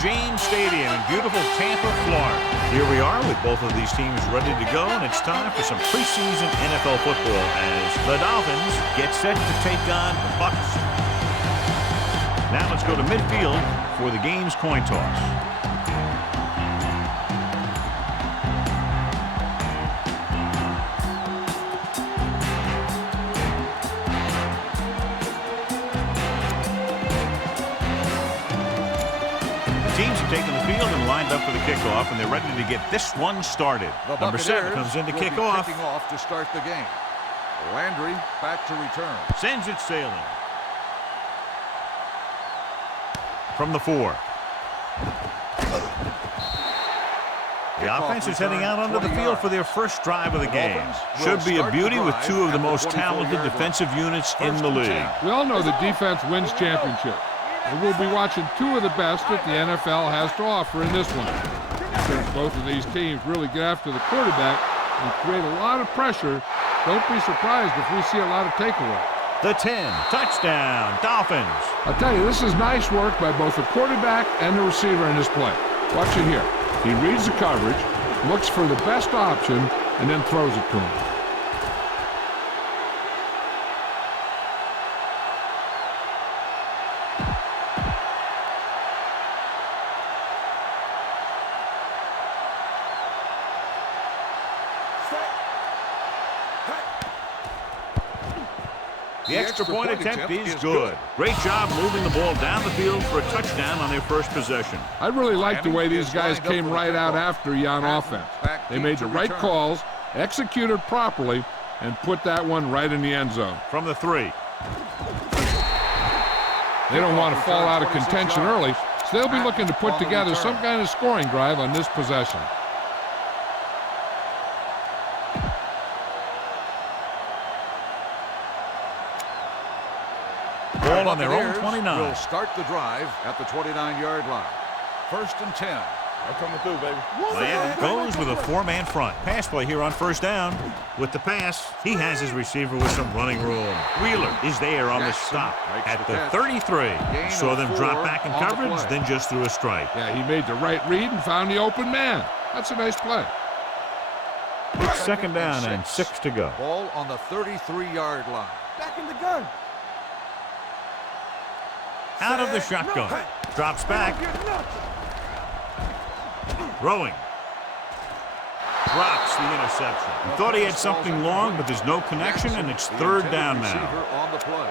James Stadium in beautiful Tampa, Florida. Here we are with both of these teams ready to go, and it's time for some preseason NFL football as the Dolphins get set to take on the Bucs. Now let's go to midfield for the game's coin toss. Teams have taken the field and lined up for the kickoff, and they're ready to get this one started. Number 7 comes in to kick off. Kicking off to start the game. Landry back to return. Sends it sailing. From the 4. The offense is heading out onto the field for their first drive of the game. Should be a beauty with two of the most talented defensive units in the league. We all know the defense wins championships. And we'll be watching two of the best that the NFL has to offer in this one. Since both of these teams really get after the quarterback and create a lot of pressure, don't be surprised if we see a lot of takeaway. The 10, touchdown, Dolphins. I'll tell you, this is nice work by both the quarterback and the receiver in this play. Watch it here. He reads the coverage, looks for the best option, and then throws it to him. The extra point attempt is good. Great job moving the ball down the field for a touchdown on their first possession. I really like the way these guys came right out after you on offense. They made the right calls, executed properly, and put that one right in the end zone. From the 3. They don't want to fall out of contention early, so they'll be looking to put together some kind of scoring drive on this possession. Ball on their own 29. Will start the drive at the 29-yard line. 1st and 10. I'm coming through, baby. Miami goes with a 4-man front. Pass play here on first down. With the pass, he has his receiver with some running room. Wheeler is there on the stop at the 33. Saw them drop back in coverage, then just threw a strike. Yeah, he made the right read and found the open man. That's a nice play. It's 2nd down and 6 to go. Ball on the 33-yard line. Back in the gun. Out of the shotgun. Drops back. Throwing. Drops the interception. He thought he had something long, but there's no connection, and it's 3rd down now. On the play.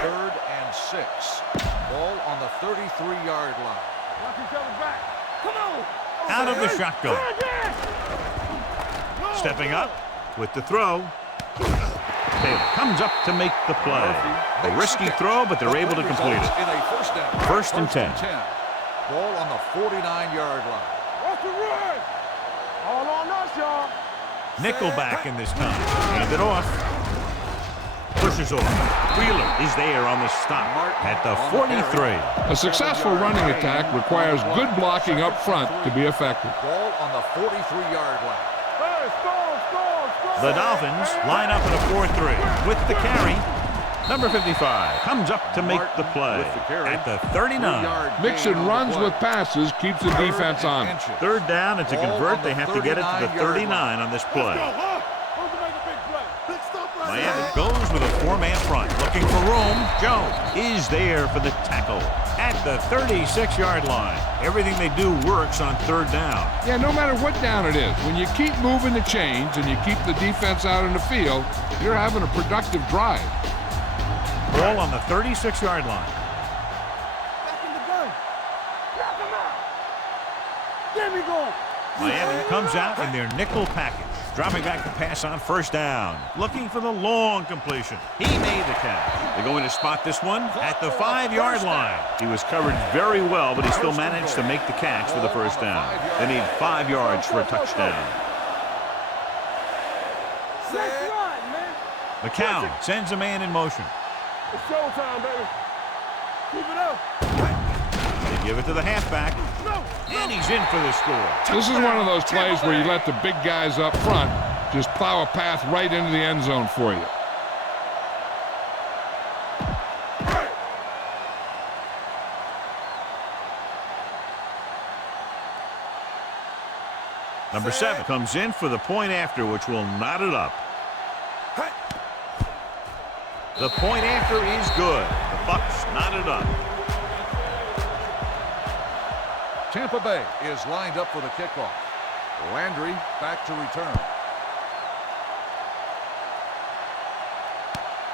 3rd and 6. Ball on the 33-yard line. Watch each other back. Come on. Out of the shotgun. Stepping up with the throw. Taylor comes up to make the play. A risky throw, but they're able to complete it. 1st and 10. Ball on the 49-yard line. Watch the run. All on us, y'all. Nickelback in this time. Hand it off. Pushes off. Wheeler is there on the stop at the 43. A successful running attack requires good blocking up front to be effective. Ball on the 43-yard line. Hey, score. The Dolphins line up in a 4-3 with the carry. Number 55 comes up to make the play at the 39. Mixing runs with passes keeps the defense on. 3rd down, and to convert, they have to get it to the 39 on this play. Miami goes with a 4-man front, looking for room. Jones is there for the tackle at the 36-yard line. Everything they do works on 3rd down. Yeah, no matter what down it is, when you keep moving the chains and you keep the defense out in the field, you're having a productive drive. Ball on the 36-yard line. Back in the gun. Knock him out. There we go. Miami comes out in their nickel package. Dropping back to pass on 1st down. Looking for the long completion. He made the catch. They're going to spot this one at the 5-yard line. He was covered very well, but he still managed to make the catch for the 1st down. They need 5 yards for a touchdown. McCown sends a man in motion. It's showtime, baby. Keep it up. They give it to the halfback. And he's in for the score. This is one of those plays where you let the big guys up front just plow a path right into the end zone for you. Number 7 comes in for the point after, which will knot it up. The point after is good. The Bucs knot it up. Tampa Bay is lined up for the kickoff. Landry back to return.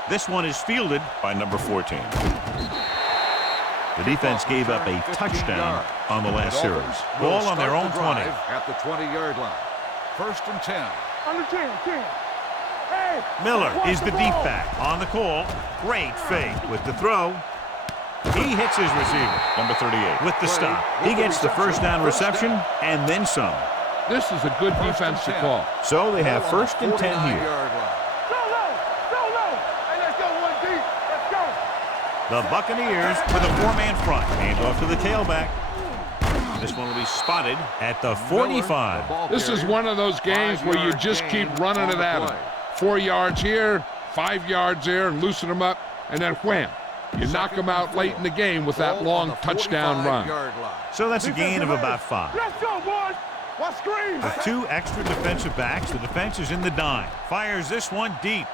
This one is fielded by number 14. The defense gave up a touchdown on the last series. Ball on their own 20. At the 20-yard line. 1st and 10. Under 10. Hey, Miller watch is the deep ball. back on the call. Great fake with the throw. He hits his receiver, number 38, with the stop. He gets the first down reception and then some. This is a good defense to call. So they have 1st and 10 here. Go low. Hey, let's go, 1D. Let's go. The Buccaneers with a 4-man front. Hand off to the tailback. This one will be spotted at the 45. This is one of those games where you just keep running it at them. 4 yards here, 5 yards there, and loosen them up, and then wham. You knock them out late in the game with that long touchdown run. So that's a gain of about 5. Let's go, boys. What screen? With 2 extra defensive backs, the defense is in the dime. Fires this one deep.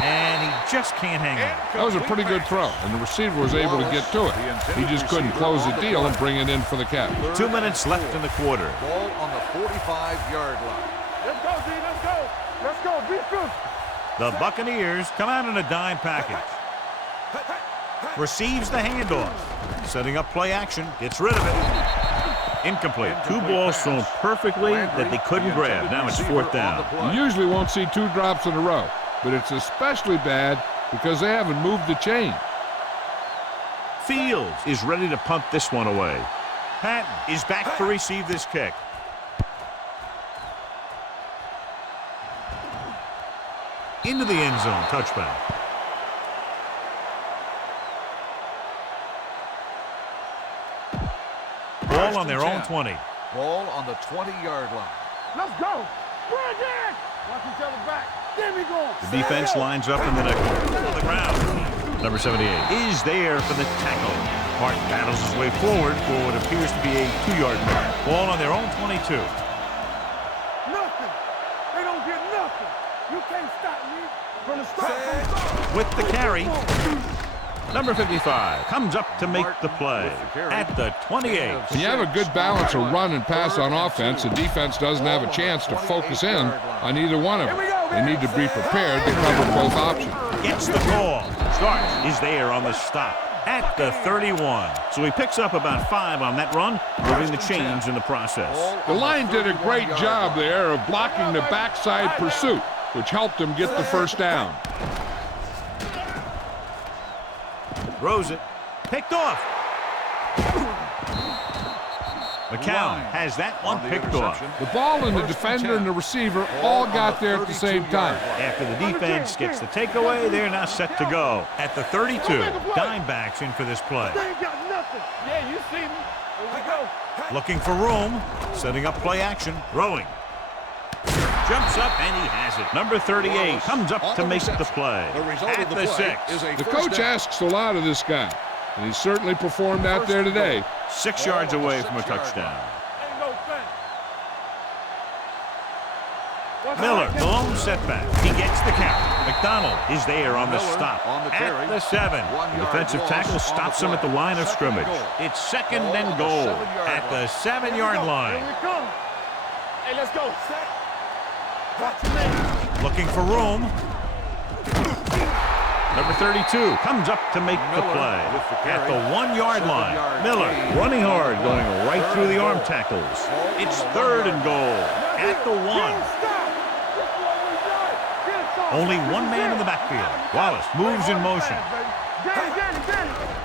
And he just can't hang on. That was a pretty good throw, and the receiver was able to get to it. He just couldn't close the deal and bring it in for the catch. 2 minutes left in the quarter. Ball on the 45-yard line. Let's go, D. Let's go. Let's go. Be good. The Buccaneers come out in a dime package. Receives the handoff. Setting up play action. Gets rid of it. Incomplete. 2 balls thrown perfectly that they couldn't grab. Now it's 4th down. You usually won't see 2 drops in a row, but it's especially bad because they haven't moved the chain. Fields is ready to punt this one away. Patton is back to receive this kick. Into the end zone. Touchback. Ball on their own 20. Ball on the 20-yard line. Let's go. Brandon. Watch each other back. There we go. The defense lines up in the the ground. Number 78 is there for the tackle. Hart battles his way forward for what appears to be a 2-yard mark. Ball on their own 22. Nothing. They don't get nothing. You can't stop me from the start. With the carry, number 55 comes up to make the play at the 28. When you have a good balance of run and pass on offense, the defense doesn't have a chance to focus in on either one of them. They need to be prepared to cover both options. Gets the call. Starks is there on the stop at the 31. So he picks up about 5 on that run, moving the chains in the process. The line did a great job there of blocking the backside pursuit, which helped them get the first down. Throws it. Picked off. McCown has that one picked off. The ball and the defender and the receiver all got there at the same time. After the defense gets the takeaway, they're now set to go. At the 32, dime backs in for this play. They ain't got nothing. Yeah, you see me. Here we go. Looking for room, setting up play action, throwing. Jumps up and he has it. Number 38 comes up to make the play at the 6. The coach asks a lot of this guy, and he certainly performed out there today. 6 yards away from a touchdown. Ain't no thing. Miller, the lone setback. He gets the count. McDonald is there on the stop at the 7. The defensive tackle stops him at the line of scrimmage. It's 2nd and goal at the 7-yard line. Here we come. Hey, let's go. Looking for room. Number 32 comes up to make the play at the 1-yard line. Miller running hard, going right through the arm tackles. It's 3rd and goal at the 1. Only 1 man in the backfield. Wallace moves in motion.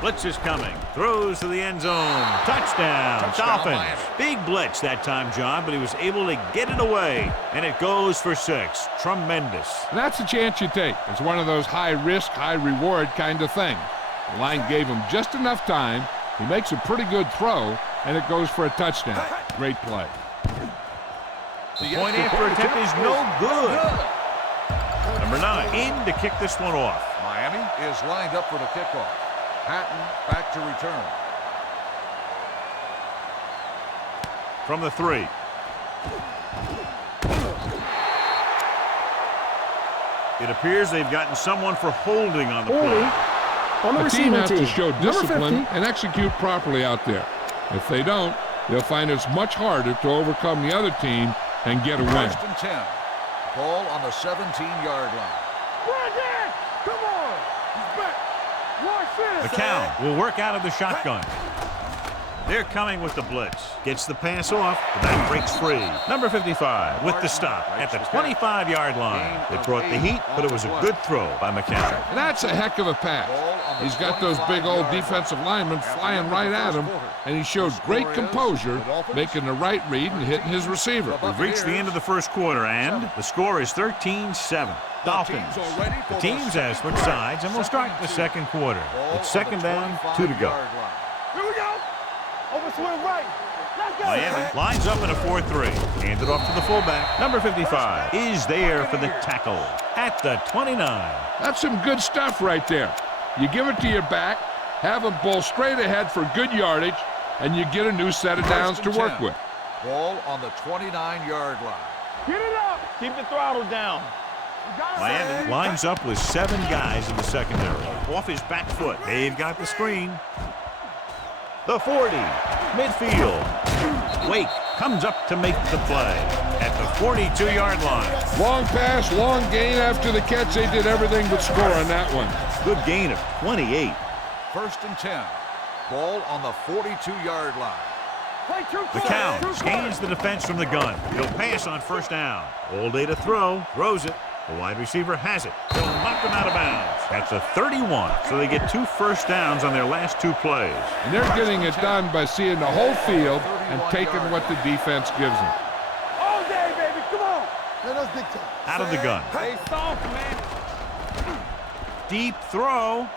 Blitz is coming. Throws to the end zone. Touchdown, Dolphins. Big blitz that time, John, but he was able to get it away. And it goes for 6. Tremendous. And that's a chance you take. It's one of those high-risk, high-reward kind of thing. The line gave him just enough time. He makes a pretty good throw, and it goes for a touchdown. Great play. The point after attempt is no good. Number 9 in to kick this one off. Miami is lined up for the kickoff. Patton back to return. From the 3. It appears they've gotten someone for holding on the play. On the The team has to team. show Number discipline 50. and execute properly out there. If they don't, they'll find it's much harder to overcome the other team and get a win. First and 10. Ball on the 17-yard line. Brandon! Come on! He's back. Watch The this. count will work out of the shotgun. They're coming with the blitz. Gets the pass off. The back breaks free. Number 55 with the stop at the 25-yard line. They brought the heat, but it was a good throw by McCown. And that's a heck of a pass. He's got those big old defensive linemen flying right at him, and he showed great composure, making the right read and hitting his receiver. We've reached the end of the first quarter, and the score is 13-7. Dolphins. The teams have switched sides, and we'll start the second quarter. It's second down, 2 to go. Here we go. Over to the right. Let's go. Miami lines up in a 4-3. Handed off to the fullback. Number 55 is there for the tackle at the 29. That's some good stuff right there. You give it to your back, have him pull straight ahead for good yardage, and you get a new set of downs to work with. Ball on the 29-yard line. Get it up. Keep the throttle down. Miami lines up with 7 guys in the secondary. Off his back foot. They've got the screen. The 40. Midfield. Wake comes up to make the play at the 42-yard line. Long pass, long gain after the catch. They did everything but score on that one. Good gain of 28. First and 10. Ball on the 42-yard line. Play too The close. count Too scans the defense from the gun. He'll pass on first down. All day to throw. Throws it. The wide receiver has it. He'll knock him out of bounds. That's a 31. So they get 2 first downs on their last 2 plays. And they're getting it done by seeing the whole field and taking what the defense gives them. All day, baby. Come on. Let us dictate. Out of the gun. Stay soft, man. Deep throw.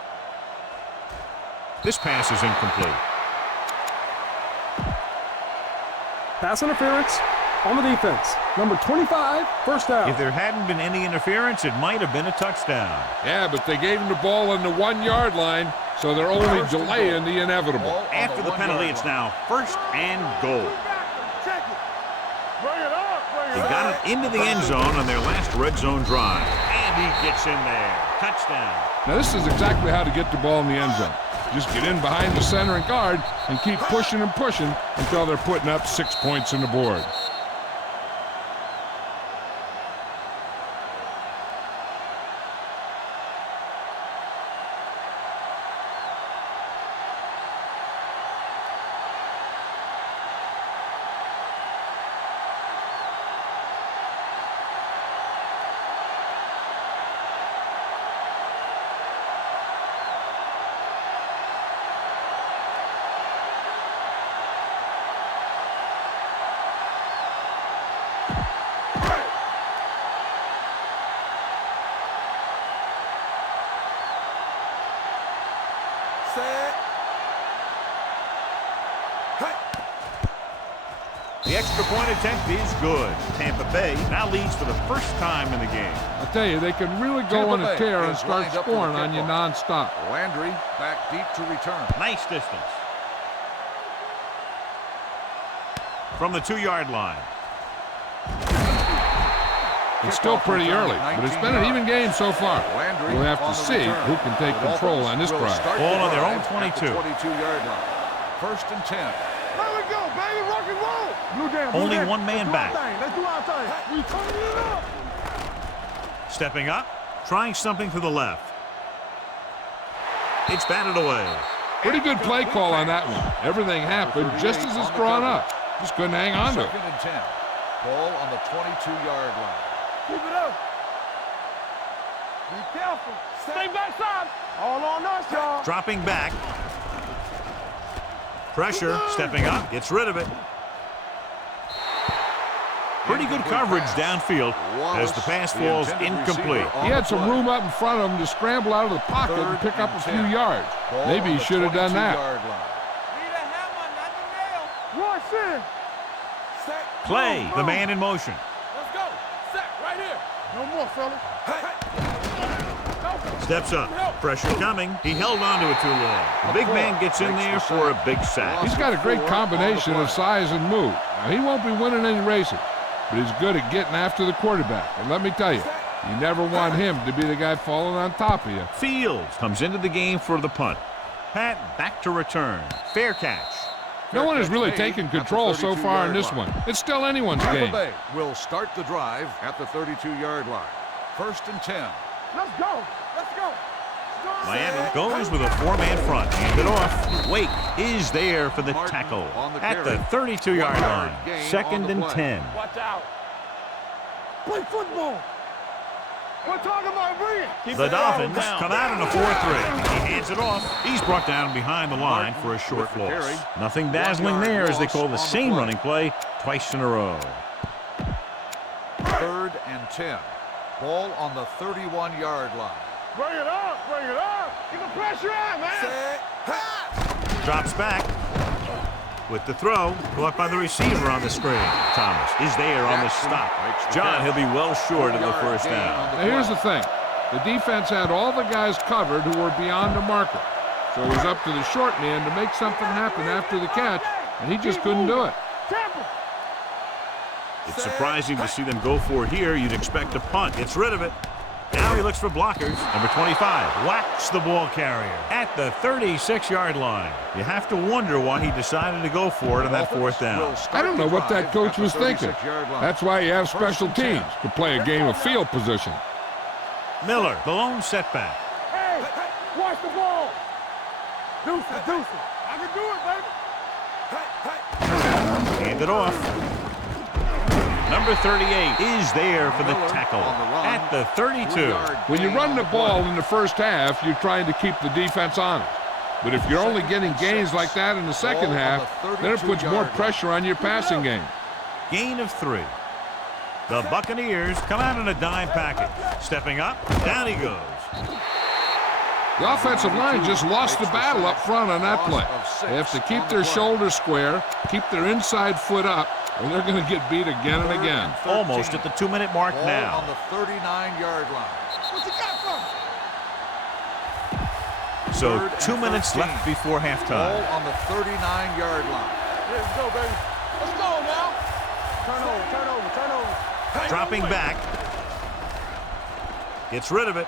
This pass is incomplete. Pass interference on the defense. Number 25, first down. If there hadn't been any interference, it might have been a touchdown. Yeah, but they gave him the ball on the 1-yard line, so they're only delaying the inevitable. After the penalty, it's now first and goal. Check it. Bring it up. Bring They it got up. it into the end zone on their last red zone drive. And he gets in there. Touchdown. Now, this is exactly how to get the ball in the end zone. Just get in behind the center and guard and keep pushing and pushing until they're putting up 6 points on the board. The extra point attempt is good. Tampa Bay now leads for the first time in the game. I tell you, they can really go on a tear and start scoring on you nonstop. Landry back deep to return. Nice distance. From the 2-yard line. It's still pretty early, but it's been an even game so far. We'll have to see who can take control on this drive. Ball on their own 22. 22-yard line. First and 10. There we go, baby. Rock and roll. Blue down, blue Only down. one man Let's do back. our thing. Let's do our thing. We turn it up. Stepping up, trying something to the left. It's batted away. Pretty good play call on that one. Everything happened just as it's drawn up. Just couldn't hang on to it. Second and 10. Ball on the 22-yard line. Keep it up. Be careful. Stay backside. All on us, y'all. Dropping back. Pressure, stepping up, gets rid of it. Pretty good coverage downfield as the pass falls incomplete. He had some room up in front of him to scramble out of the pocket and pick up a few yards. Maybe he should have done that. Need a hammer, not the nail. Rush in. Clay, the man in motion. Let's go. Sack right here. No more, fellas. Steps up. Pressure coming. He held on to it too long. The big man gets in there for a big sack. He's got a great combination of size and move. Now, he won't be winning any races, but he's good at getting after the quarterback. And let me tell you, you never want him to be the guy falling on top of you. Fields comes into the game for the punt. Patton back to return. Fair catch. No one has really taken control so far in this one. It's still anyone's game. Tampa Bay will start the drive at the 32-yard line. 1st and 10. Let's go. Let's go. Miami goes with a 4-man front. Hand it off. Wake is there for the tackle at the 32-yard line. 2nd and 10. Watch out. Play football. We're talking about brilliant. The Dolphins come out in a 4-3. He hands it off. He's brought down behind the line for a short loss. Nothing dazzling there as they call the same running play twice in a row. 3rd and 10. Ball on the 31-yard line. Bring it up. Bring it up. Keep the pressure on, man. Drops back with the throw. Caught by the receiver on the screen. Thomas is there on the stop. John, he'll be well short of the first down. Now here's the thing. The defense had all the guys covered who were beyond the marker. So it was up to the short man to make something happen after the catch, and he just couldn't do it. Tampa. It's surprising to see them go for it here. You'd expect a punt. Gets rid of it. Now he looks for blockers. Number 25 whacks the ball carrier at the 36-yard line. You have to wonder why he decided to go for it on that 4th down. I don't know what that coach was thinking. That's why you have special teams to play a game of field position. Miller, the lone setback. Hey, watch the ball. Deuce it. I can do it, baby. Hand it off. Number 38 is there for the tackle at the 32. When you run the ball in the first half, you're trying to keep the defense honest. But if you're only getting gains like that in the second half, then it puts more pressure on your passing game. Gain of 3. The Buccaneers come out in a dime package. Stepping up, down he goes. The offensive line just lost the battle up front on that play. They have to keep their shoulders square, keep their inside foot up, or they're going to get beat again and again. Almost at the 2-minute mark now. On the 39-yard line. What you got from? So 2 minutes left before halftime. Ball on the 39-yard line. Let's go, baby. Let's go now. Turn over. Dropping back. Gets rid of it.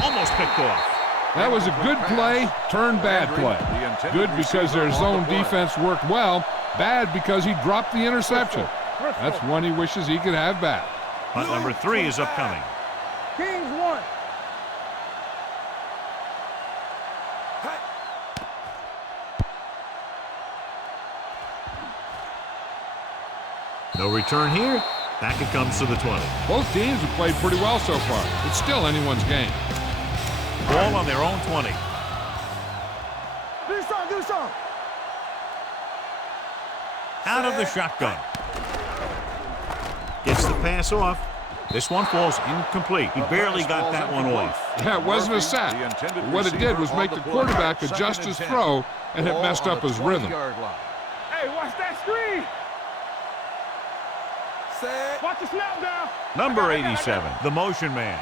Almost picked off. That was a good play, turned bad play. Good because their zone defense worked well. Bad because he dropped the interception. That's one he wishes he could have back. Punt number 3 is upcoming. Kings 1. No return here. Back it comes to the 20. Both teams have played pretty well so far. It's still anyone's game. Ball on their own 20. Do some. Out of the shotgun. Gets the pass off. This one falls incomplete. He barely got that one off. Yeah, it wasn't a sack. What it did was make the quarterback adjust his throw, and it messed up his rhythm. Hey, watch that screen. Watch the snap down. Number 87, the motion man.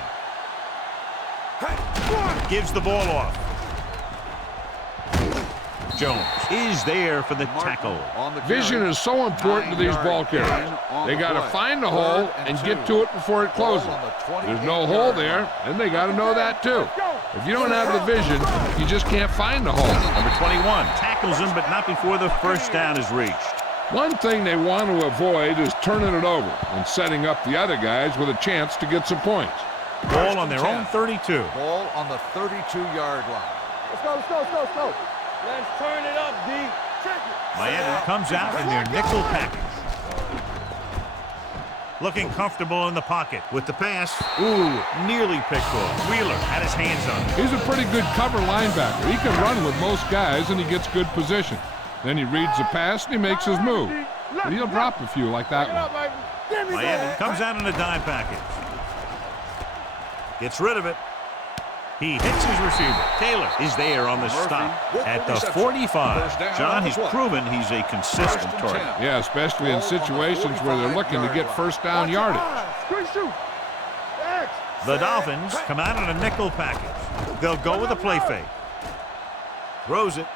Gives the ball off. Jones is there for the tackle. Vision is so important to these ball carriers. They got to find the hole and get to it before it closes. There's no hole there, and they got to know that too. If you don't have the vision, you just can't find the hole. Number 21 tackles him, but not before the first down is reached. One thing they want to avoid is turning it over and setting up the other guys with a chance to get some points. Ball on their own 32. Ball on the 32-yard line. Let's go. Let's turn it up, D. Check it. Miami comes out in their nickel package. Looking comfortable in the pocket with the pass. Ooh, nearly picked off. Wheeler had his hands on it. He's a pretty good cover linebacker. He can run with most guys, and he gets good position. Then he reads the pass, and he makes his move. But he'll drop a few like that one. Miami comes out in a dime package. Gets rid of it. He hits his receiver. Taylor is there on the stop at the 45. John, he's proven he's a consistent target. Yeah, especially in situations where they're looking to get first down yardage. The Dolphins come out in a nickel package. They'll go with a play fake. Throws it.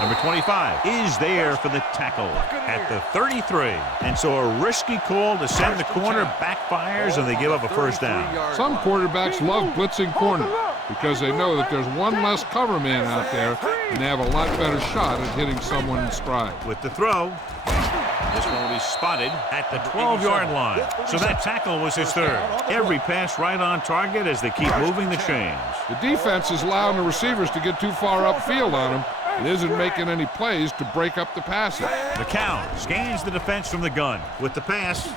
Number 25 is there for the tackle at the 33. And so a risky call to send the corner backfires, and they give up a first down. Some quarterbacks love blitzing corners because they know that there's one less cover man out there, and they have a lot better shot at hitting someone in stride. With the throw, this one will be spotted at the 12-yard line. So that tackle was his third. Every pass right on target as they keep moving the chains. The defense is allowing the receivers to get too far upfield on him. It isn't making any plays to break up the passing. McCown scans the defense from the gun with the pass.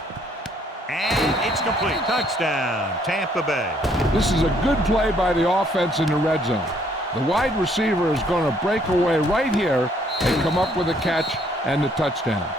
And it's complete. Touchdown, Tampa Bay. This is a good play by the offense in the red zone. The wide receiver is going to break away right here and come up with a catch and the touchdown.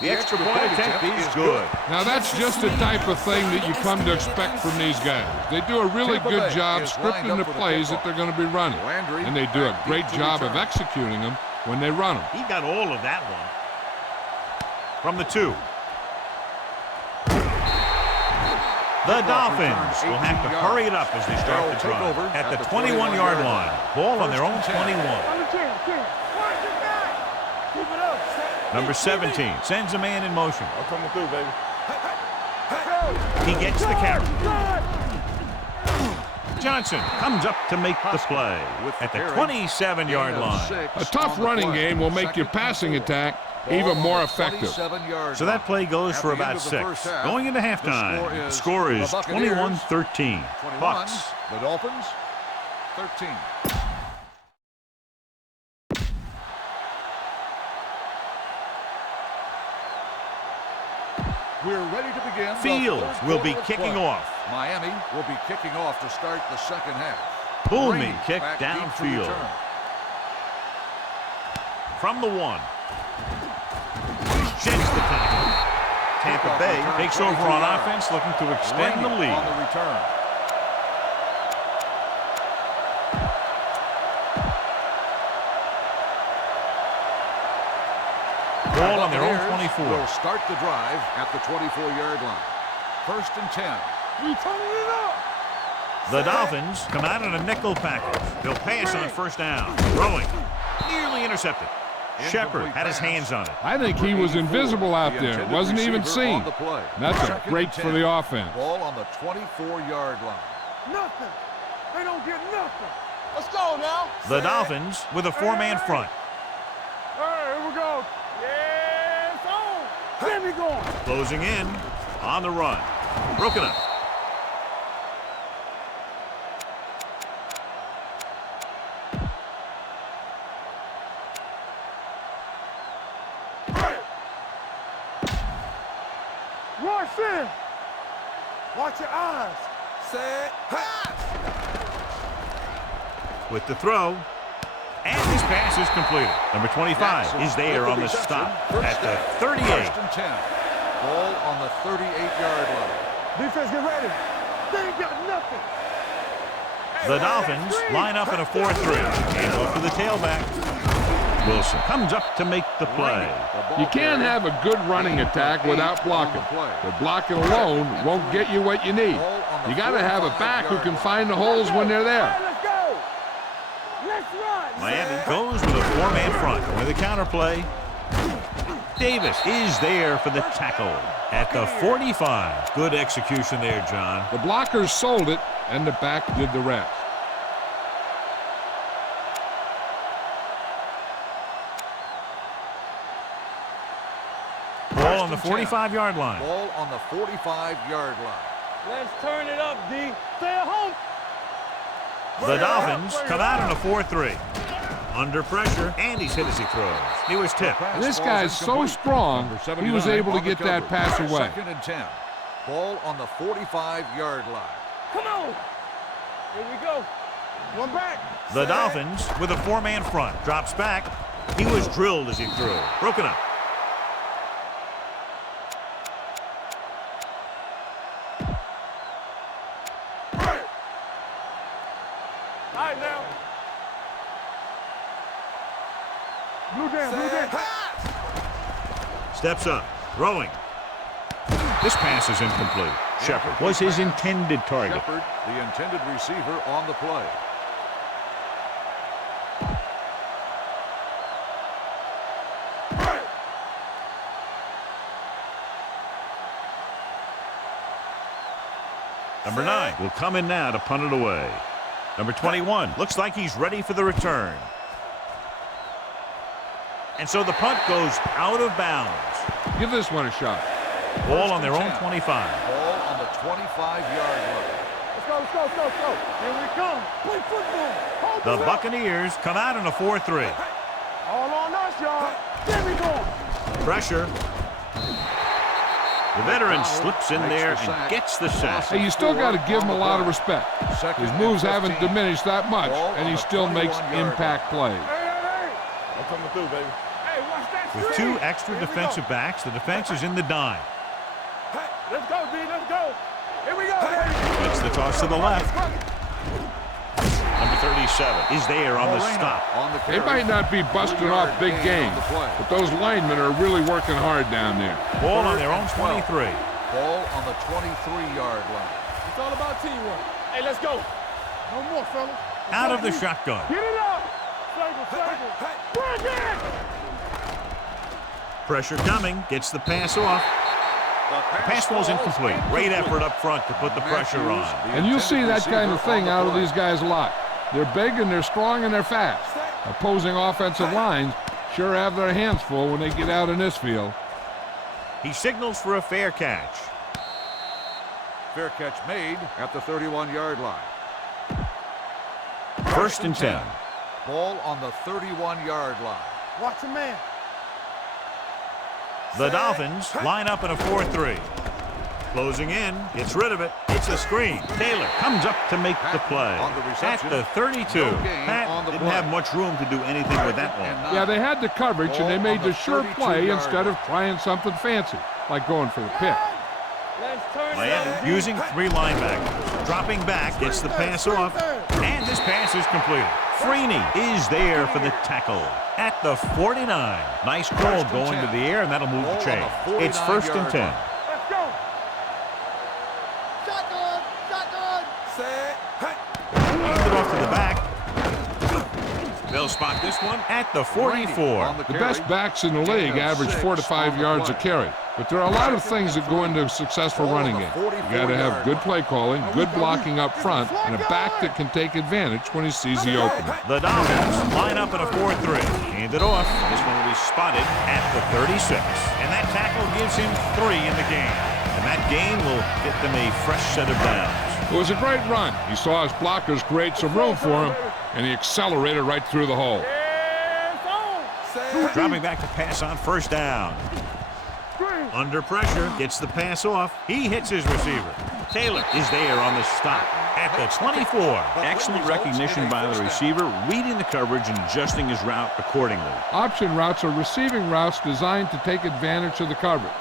The extra point attempt is good. Now that's just the type of thing that you come to expect from these guys. They do a really good job scripting the plays that they're going to be running. And they do a great job of executing them when they run them. He got all of that one. From the 2. The Dolphins will have to hurry it up as they start the drive. At the 21-yard line. Ball on their own 21. Number 17 sends a man in motion. I'm coming through, baby. He gets the carry. Johnson comes up to make the play at the 27-yard line. A tough running game will make your passing attack even more effective. So that play goes for about 6. Going into halftime, the score is 21-13. Bucks. The Dolphins, 13. We're ready to begin. Fields will be kicking off. Miami will be kicking off to start the second half. Booming kick downfield. From the 1. Sheds the tackle. Tampa Bay takes over on offense, looking to extend the lead. On the return. Ball on their own 24. Will start the drive at the 24-yard line. 1st and 10. We turning it up. The Dolphins come out in a nickel package. They'll pass on first down. Throwing. Nearly intercepted. Shepard had his hands on it. I think he was invisible out there. Wasn't even seen. That's a great for the offense. Ball on the 24-yard line. Nothing. They don't get nothing. Let's go now. The Dolphins with a 4-man front. All right, here we go. Yeah, it's on. Get me going. Closing in on the run. Broken up. Rush in. Watch your eyes. Set. Pass. With the throw. And this pass is completed. Number 25 is there on the stop at the 38. 1st and 10. Ball on the 38-yard line. Defense, get ready. They ain't got nothing. The Dolphins line up in a 4-3 and look for the tailback. Wilson comes up to make the play. You can't have a good running attack without blocking. But blocking alone won't get you what you need. You got to have a back who can find the holes when they're there. Let's go. Let's run. Miami goes with a 4-man front with a counterplay. Davis is there for the tackle at the 45. Good execution there, John. The blockers sold it, and the back did the rest. Ball on the 45-yard line. Ball on the 45-yard line. Let's turn it up, D. Stay at home. The Dolphins come out in a 4-3. Under pressure, and he's hit as he throws. He was tipped. This guy's so strong, he was able to get that pass away. 2nd and 10. Ball on the 45-yard line. Come on. Here we go. One back. The Dolphins with a 4-man front. Drops back. He was drilled as he threw. Broken up. Steps up, throwing. This pass is incomplete. Shepard was his intended target. Shepard, the intended receiver on the play. Number 9 will come in now to punt it away. Number 21 looks like he's ready for the return. And so the punt goes out of bounds. Give this one a shot. Ball on their own 25. Ball on the 25-yard line. Let's go, let's go, let's go, let's go. Here we come. Play football. Hold The it up. Buccaneers come out in a 4-3. All on us, y'all. There we go. Pressure. The veteran slips in there and gets the sack. Hey, you still got to give him a lot of respect. His moves haven't diminished that much, and he still makes impact plays. Hey. I'm coming through, baby. Hey, watch that. With 2 extra defensive backs, the defense is in the dime. Hey, let's go, B. Let's go. Here we go, baby. It's the toss to the left. Number 37 is there on the stop. They might not be busting off big games, but those linemen are really working hard down there. Ball on their own 23. Ball on the 23-yard line. It's all about teamwork. Hey, let's go. No more, fellas. Out of the shotgun. Get it up. Sable. Bring it. Pressure coming. Gets the pass off. The pass ball's incomplete. Great effort up front to put the pressure on. And you'll see that kind of thing out of these guys a lot. They're big and they're strong and they're fast. Opposing offensive lines sure have their hands full when they get out in this field. He signals for a fair catch. Fair catch made at the 31-yard line. First and 10. Ball on the 31-yard line. Watch your man. The Dolphins line up in a 4-3. Closing in, gets rid of it. It's a screen. Taylor comes up to make the play. At the 32. Pat didn't have much room to do anything with that one. Yeah, they had the coverage and they made the sure play instead of trying something fancy, like going for the pick. Miami using 3 linebackers. Dropping back, gets the pass off, and this pass is completed. Freeney is there for the tackle at the 49. Nice call going to the air, and that'll move the chain. It's first and 10. Let's go. Shotgun. Set. Hand it off to the back. They'll spot this one at the 44. The best backs in the league average 4 to 5 yards a carry. But there are a lot of things that go into a successful running game. You got to have good play calling, good blocking up front, and a back that can take advantage when he sees the opening. The Dolphins line up in a 4-3. Hand it off. This one will be spotted at the 36. And that tackle gives him 3 in the game. And that gain will get them a fresh set of downs. It was a great run. He saw his blockers create some room for him, and he accelerated right through the hole. Dropping back to pass on first down. Under pressure, gets the pass off. He hits his receiver. Taylor is there on the stop at the 24. Excellent recognition by the receiver, reading the coverage and adjusting his route accordingly. Option routes are receiving routes designed to take advantage of the coverage.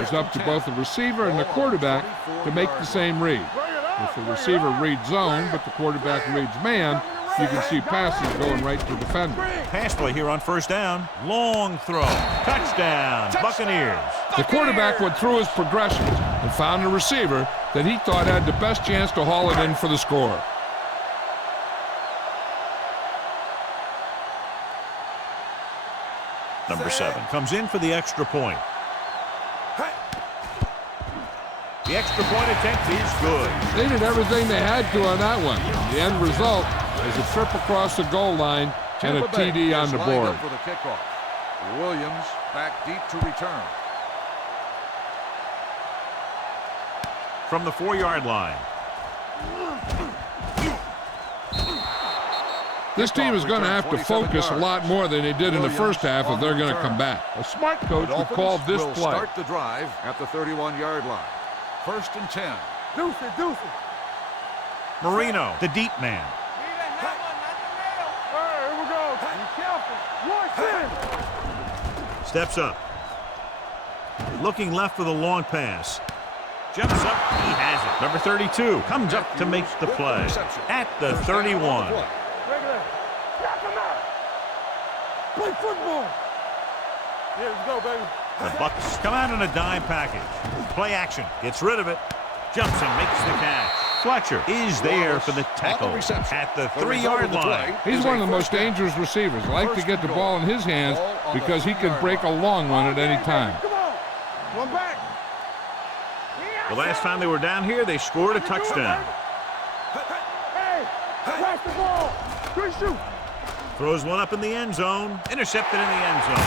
It's up to both the receiver and the quarterback to make the same read. If the receiver reads zone, but the quarterback reads man, you can see passes going right to the defender. Pass play here on first down. Long throw. Touchdown, Buccaneers. The quarterback went through his progressions and found a receiver that he thought had the best chance to haul it in for the score. Number 7 comes in for the extra point. The extra point attempt is good. They did everything they had to on that one. The end result is a trip across the goal line and a TD on the board. For the kickoff. Williams back deep to return. From the 4-yard line. This team is going to have to focus a lot more than they did in the first half if they're going to come back. A smart coach would call this play. Start the drive at the 31-yard line. First and 10. Deuce it. Marino, the deep man. All right, here we go. Be careful. Watch it. Steps up. Looking left for the long pass. Jumps up. He has it. Number 32 comes up to make the play at the 31. Regular. Knock him out. Play football. Here we go, baby. The Bucs come out in a dime package. Play action. Gets rid of it. Jumps and makes the catch. Fletcher is there for the tackle at the 3-yard line. He's one of the most dangerous receivers. I like to get the ball in his hands because he can break a long one at any time. Come on. One back. The last time they were down here, they scored a touchdown. Hey, pass the ball. Good shoot. Throws one up in the end zone. Intercepted in the end zone.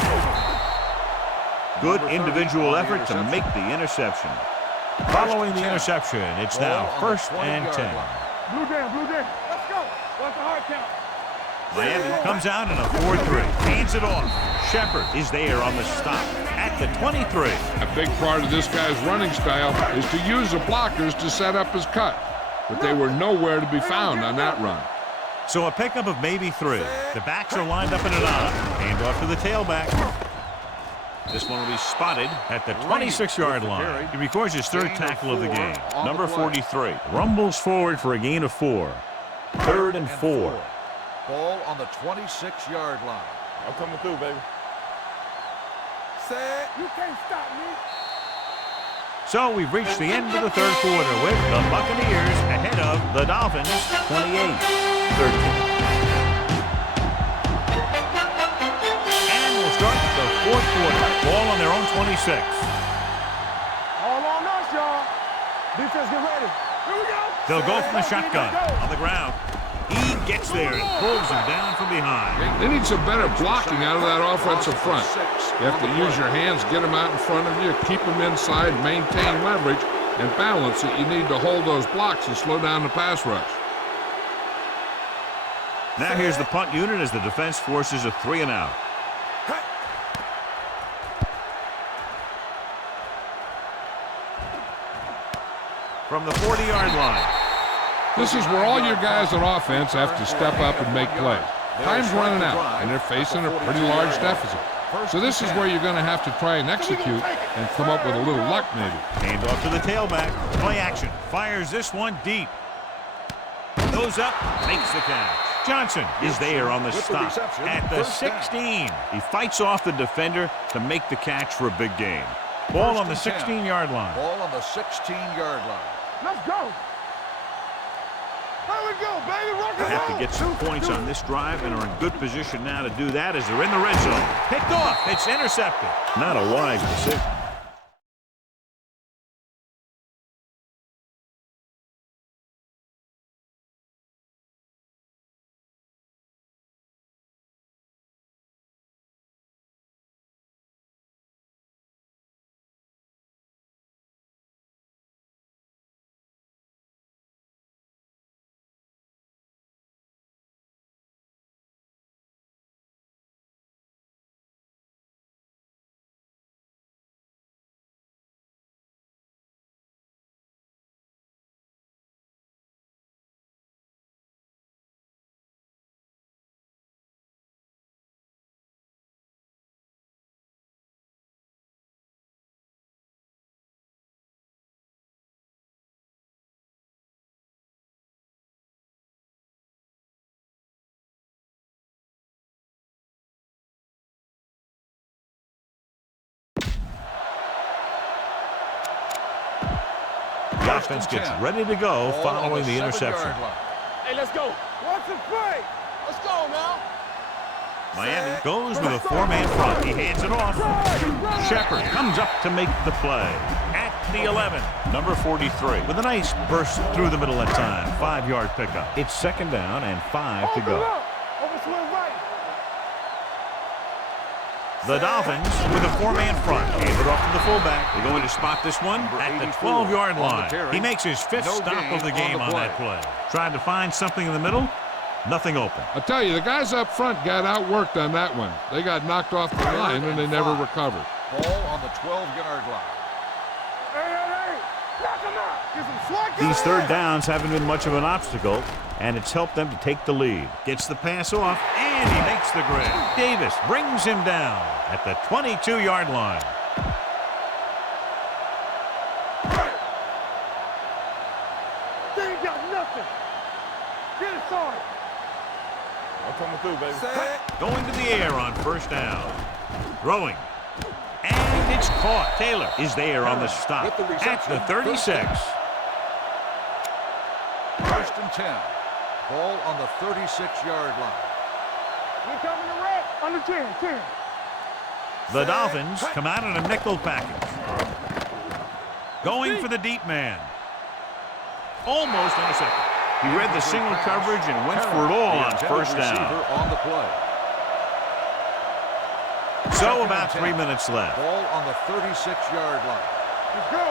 Good individual effort to make the interception. Following the interception, it's now 1st and 10. Blue down, blue down. Let's go. What's the hard count? Miami comes out in a 4-3. Hands it off. Shepard is there on the stop at the 23. A big part of this guy's running style is to use the blockers to set up his cut. But they were nowhere to be found on that run. So a pickup of maybe 3. The backs are lined up in an I. Hand off to the tailback. This one will be spotted at the 26-yard line. He records his 3rd tackle of the game. Number 43 rumbles forward for a gain of 4. 3rd and 4. Ball on the 26-yard line. I'm coming through, baby. Set. You can't stop me. So we've reached the end of the 3rd quarter with the Buccaneers ahead of the Dolphins 28-13. Start the 4th quarter. Ball on their own 26. All on us, y'all. Defense, get ready. Here we go. They'll go from the shotgun on the ground. He gets there and pulls him down from behind. They need some better blocking out of that offensive front. You have to use your hands, get them out in front of you, keep them inside, maintain leverage, and balance it. You need to hold those blocks and slow down the pass rush. Now here's the punt unit as the defense forces a 3-and-out. From the 40-yard line. This is where all your guys on offense have to step up and make plays. Time's running out, and they're facing a pretty large deficit. So this is where you're going to have to try and execute and come up with a little luck maybe. Hand off to the tailback. Play action. Fires this one deep. Goes up, makes the catch. Johnson is there on the stop at the 16. He fights off the defender to make the catch for a big gain. Ball on the 16-yard line. Ball on the 16-yard line. Let's go. There we go, baby. Rock and They have to roll. get some points on this drive and are in good position now to do that as they're in the red zone. Picked off. It's intercepted. Not a wise decision. The offense gets ready to go following the interception. Hey, let's go. Watch the play. Let's go now. Miami goes with a 4-man front. He hands it off. Shepard comes up to make the play at the 11. Number 43 with a nice burst through the middle that time. 5-yard pickup. It's 2nd down and 5 to go. Overswing right. The Dolphins with a 4-man front. Hand it off to the fullback. They're going to spot this one at the 12-yard line. He makes his 5th stop of the game on that play. Tried to find something in the middle. Nothing open. I'll tell you, the guys up front got outworked on that one. They got knocked off the line and they never recovered. Ball on the 12-yard line. Hey. Knock him out. Get some slack. These 3rd downs haven't been much of an obstacle, and it's helped them to take the lead. Gets the pass off, and he makes the grab. Davis brings him down at the 22-yard line. They ain't got nothing. Get it started. I'm coming through, baby. Going to the air on 1st down. Throwing. And it's caught. Taylor is there on the stop With the at the reception, 36. First and 10. Ball on the 36-yard line. We coming to wreck. Under 10. The Dolphins come out in a nickel package. Going for the deep man. Almost intercepted. He read the single coverage and went for it all on first down. On the play. So about 3 minutes left. Ball on the 36-yard line. Let's go.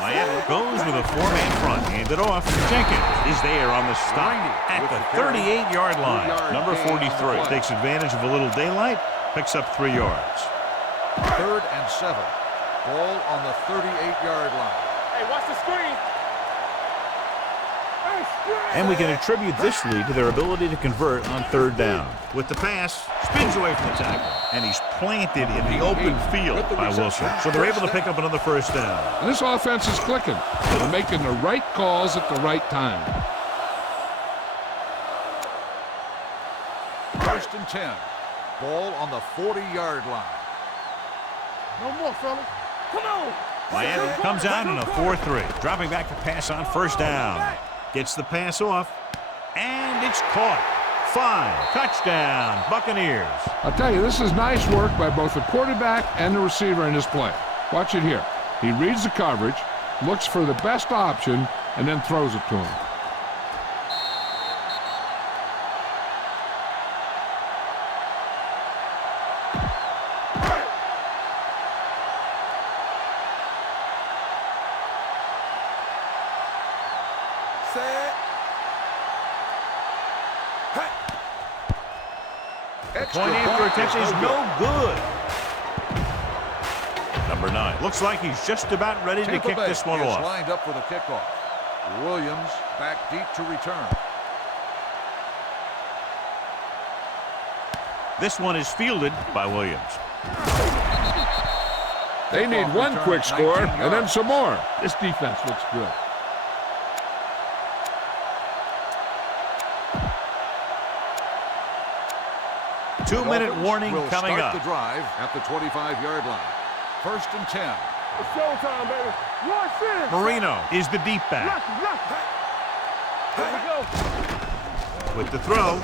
Miami goes with a 4-man front. Hand it off. Jenkins is there on the stop at the 38-yard line. Number 43 takes advantage of a little daylight, picks up 3 yards. 3rd and 7. Ball on the 38-yard line. Hey, watch the screen. And we can attribute this lead to their ability to convert on 3rd down. With the pass, spins away from the tackle, and he's planted in the open field by Wilson. So they're able to pick up another first down. And this offense is clicking. They're making the right calls at the right time. 1st and 10. Ball on the 40-yard line. No more, fellas. Come on. Miami comes out in a 4-3, dropping back to pass on first down. Gets the pass off, and it's caught. 5, touchdown, Buccaneers. I'll tell you, this is nice work by both the quarterback and the receiver in this play. Watch it here. He reads the coverage, looks for the best option, and then throws it to him. Point after attempt is no good. Number 9. Looks like he's just about ready to kick this one off. Lined up for the kickoff. Williams back deep to return. This one is fielded by Williams. They need one quick score and then some more. This defense looks good. Two-minute warning coming up. The drive at the 25-yard line. 1st and 10. It's showtime, baby. Watch this. Marino is the deep back. Here we go. With the throw,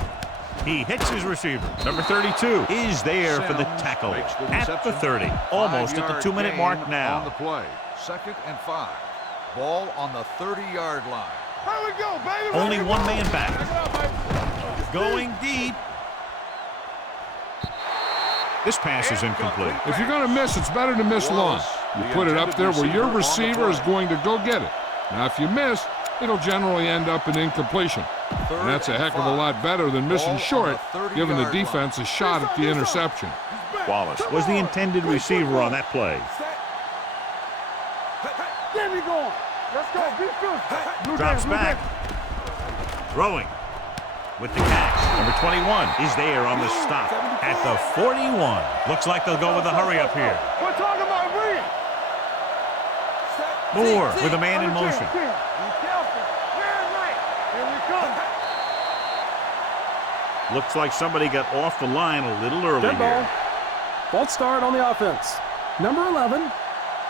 he hits his receiver. Number 32 is there for the tackle at the 30. Almost at the 2-minute mark now. On the play. 2nd and 5. Ball on the 30-yard line. Here we go, baby. Only one man back. Going deep. This pass is incomplete. If you're going to miss, it's better to miss long. You put it up there where your receiver is going to go get it. Now, if you miss, it'll generally end up in incompletion. And that's a heck of a lot better than missing short, giving the defense a shot at the interception. Wallace was the intended receiver on that play. Get me going. Let's go. Be good. Drops back. Throwing. With the catch, number 21 is there on the stop at the 41. Looks like they'll go with a hurry up here. We're talking about real. Moore with a man in motion. Be careful. Very right. Here we come. Looks like somebody got off the line a little early Dead ball. here. False start on the offense. Number 11.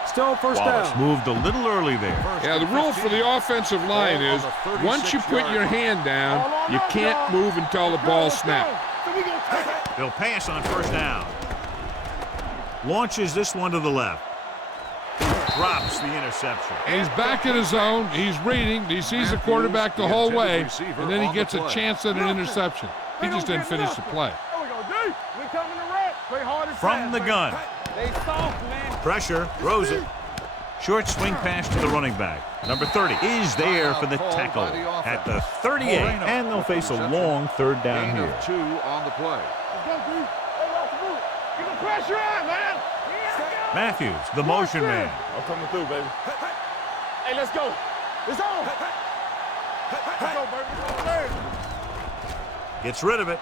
Still first Wallace down. moved a little early there. Yeah, the rule for the offensive line is once you put your hand down, you can't move until the ball snaps. They'll pass on first down. Launches this one to the left. Drops the interception. And he's back in his zone. He's reading. He sees the quarterback the whole way, and then he gets a chance at an interception. He just didn't finish the play. There we go, D. We coming to wreck. Play hard and From the gun. They soft, man. Pressure, throws it. Short swing pass to the running back. Number 30 is there for the tackle at the 38. And they'll face a long 3rd down Gain here. of 2 on the play. Let's go, D. Hey, watch the move. Get the pressure on, man. Matthews, the motion man. I'm coming through, baby. Hey, let's go. It's on. Let's go, baby. Let's go, baby. Gets rid of it.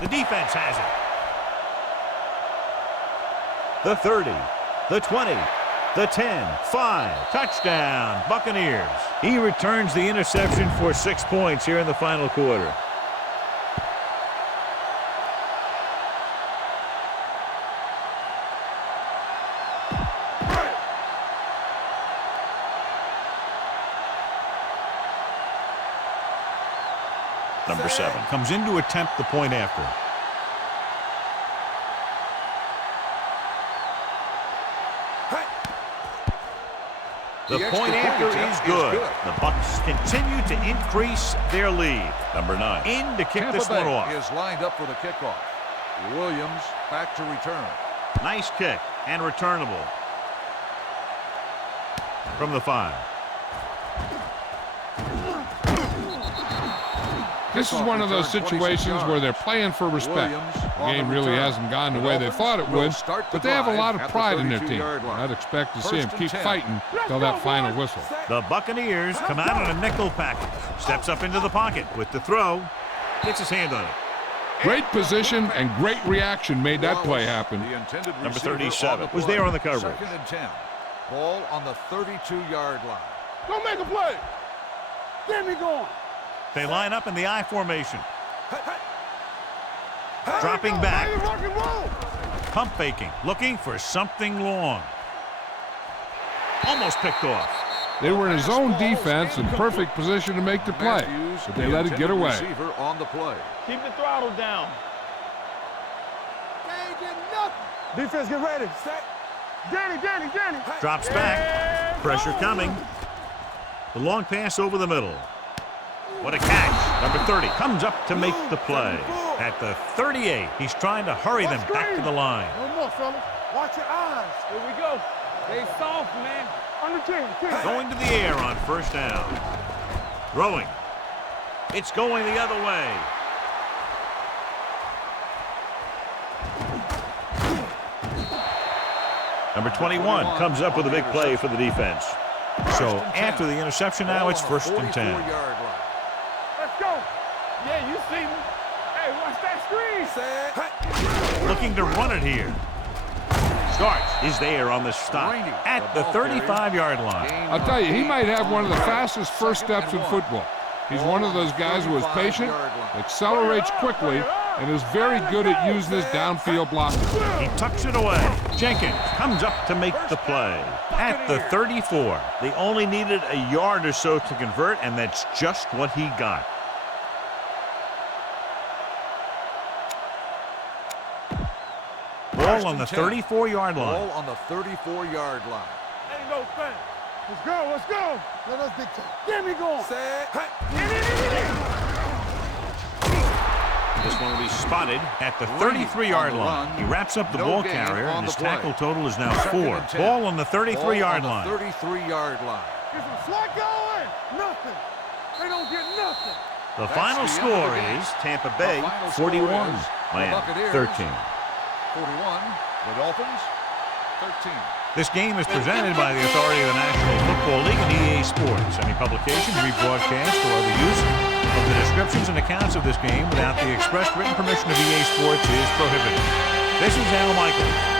The defense has it. The 30, the 20, the 10, 5, touchdown, Buccaneers. He returns the interception for 6 points here in the final quarter. Number 7 comes in to attempt the point after. The point after is good. The Bucs continue to increase their lead. Number 9 in to kick this one off. Is lined up for the kickoff. Williams back to return. Nice kick and returnable from the 5. This is one of those situations where they're playing for respect. The game really hasn't gone the way they thought it would, but they have a lot of pride in their team. I'd expect to see them keep fighting till that final whistle. The Buccaneers come out on a nickel package. Steps up into the pocket with the throw. Gets his hand on it. Great position and great reaction made that play happen. Number 37 was there on the coverage. 2nd and 10. Ball on the 32-yard line. Don't make a play. Get me going. They line up in the I formation. Dropping back. Pump faking. Looking for something long. Almost picked off. They were in his own defense in perfect position to make the play, but they let it get away. On the play. Keep the throttle down. They ain't getting nothing. Defense, get ready. Set. Danny. Drops back. Pressure coming. The long pass over the middle. What a catch. Number 30 comes up to make the play. At the 38, he's trying to hurry them back to the line. No more, fellas. Watch your eyes. Here we go. Stay soft, man. Under 10. Going to the air on first down. Throwing. It's going the other way. Number 21 comes up with a big play for the defense. So after the interception now, it's 1st and 10. Let's go. Yeah, you see me. Hey, watch that screen. Looking to run it here. Starts is there on the stop at the 35-yard line. I'll tell you, he might have one of the fastest first steps in football. He's one of those guys who is patient, accelerates quickly, and is very good at using his downfield blocking. He tucks it away. Jenkins comes up to make the play at the 34. They only needed a yard or so to convert, and that's just what he got. Ball on the 34-yard line. Ball on the 34-yard line. Ain't no thing. Let's go. Let us dictate. Get me going. This one will be spotted at the 33-yard line. He wraps up the ball carrier, and his tackle total is now 4. Ball on the 33-yard line. 33-yard line. Get some slack going. Nothing. They don't get nothing. The final score is Tampa Bay 41, Miami 13. 41, the Dolphins 13. This game is presented by the authority of the National Football League and EA Sports. Any publication, rebroadcast, or other use of the descriptions and accounts of this game without the express written permission of EA Sports is prohibited. This is Al Michaels.